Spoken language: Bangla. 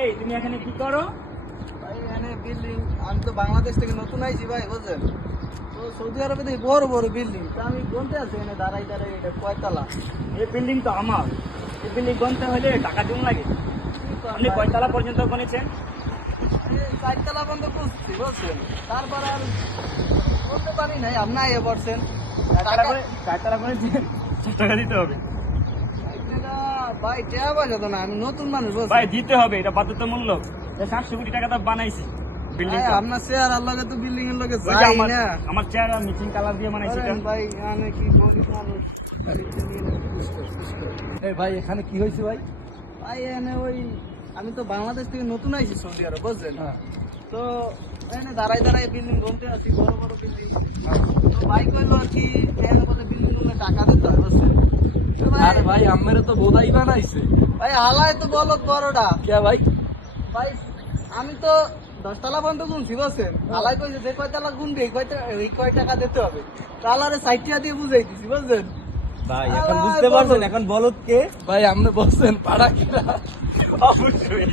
এই তুমি এখানে কি করো? ভাই এখানে বিল্ডিং, আমি তো বাংলাদেশ থেকে নতুন আইছি ভাই, বুঝলেন তো সৌদি আরবে দেখি বড় বড় বিল্ডিং, তা আমি গুনতে আছি এখানে দাঁড়াই দাঁড়াই, এটা কয়তলা? এই বিল্ডিং তো আমার। এই বিল্ডিং গণতে হলে টাকা দিন লাগে। আপনি কয়তলা পর্যন্ত গণেছেন? 4 তলা পর্যন্ত বুঝছি, বুঝছেন, তারপর আর বলতে পারি নাই, আপনি আইয়ে পড়ছেন। 4 তলা করে 4 টাকা দিতে হবে। ভাই টেয়া বাজে তো না, আমি নতুন মানুষ, বুঝছেন ভাই দিতে হবে, এটা বাধ্যতামূলক। 700 কোটি টাকা তো বানাইছি বিল্ডিং। আপনার চেয়ার আর লগে তো বিল্ডিং এর লগে যাই না। আমার চেয়ার মিচিং কালার দিয়ে বানাইছি এটা। ভাই আমি কি গরিব মানুষ, এই ভাই এখানে কি হয়েছে ভাই? ভাই এনে ওই আমি তো বাংলাদেশ থেকে নতুন আইছি সৌদি আরব, বুঝছেন তো এখানে দাঁড়াই দাঁড়াই বিল্ডিং ঘুমতে আছি, বড় বড় বিল্ডিং। তো ভাই কইলো আর কি এখানে বলে বিল্ডিং গুলো টাকা দিতে হয়, বুঝছেন তো আরে ভাই আমারে তো বোধাই বানাইছে। ভাই হালায় তো বলো বড়টা। কে ভাই? ভাই আমি তো 10 তলা পর্যন্ত গুনছি, বুঝছেন হালাই কইছে যে কয়তলা গুনবে এই কয় টাকা দিতে হবে, তাহলে 60 টাকা দিয়ে বুঝাই দিছি, বুঝছেন ভাই এখন বুঝতে পারছেন এখন বলত কে? ভাই আপনি বলছেন পাড়া কিরা। অবশ্যই।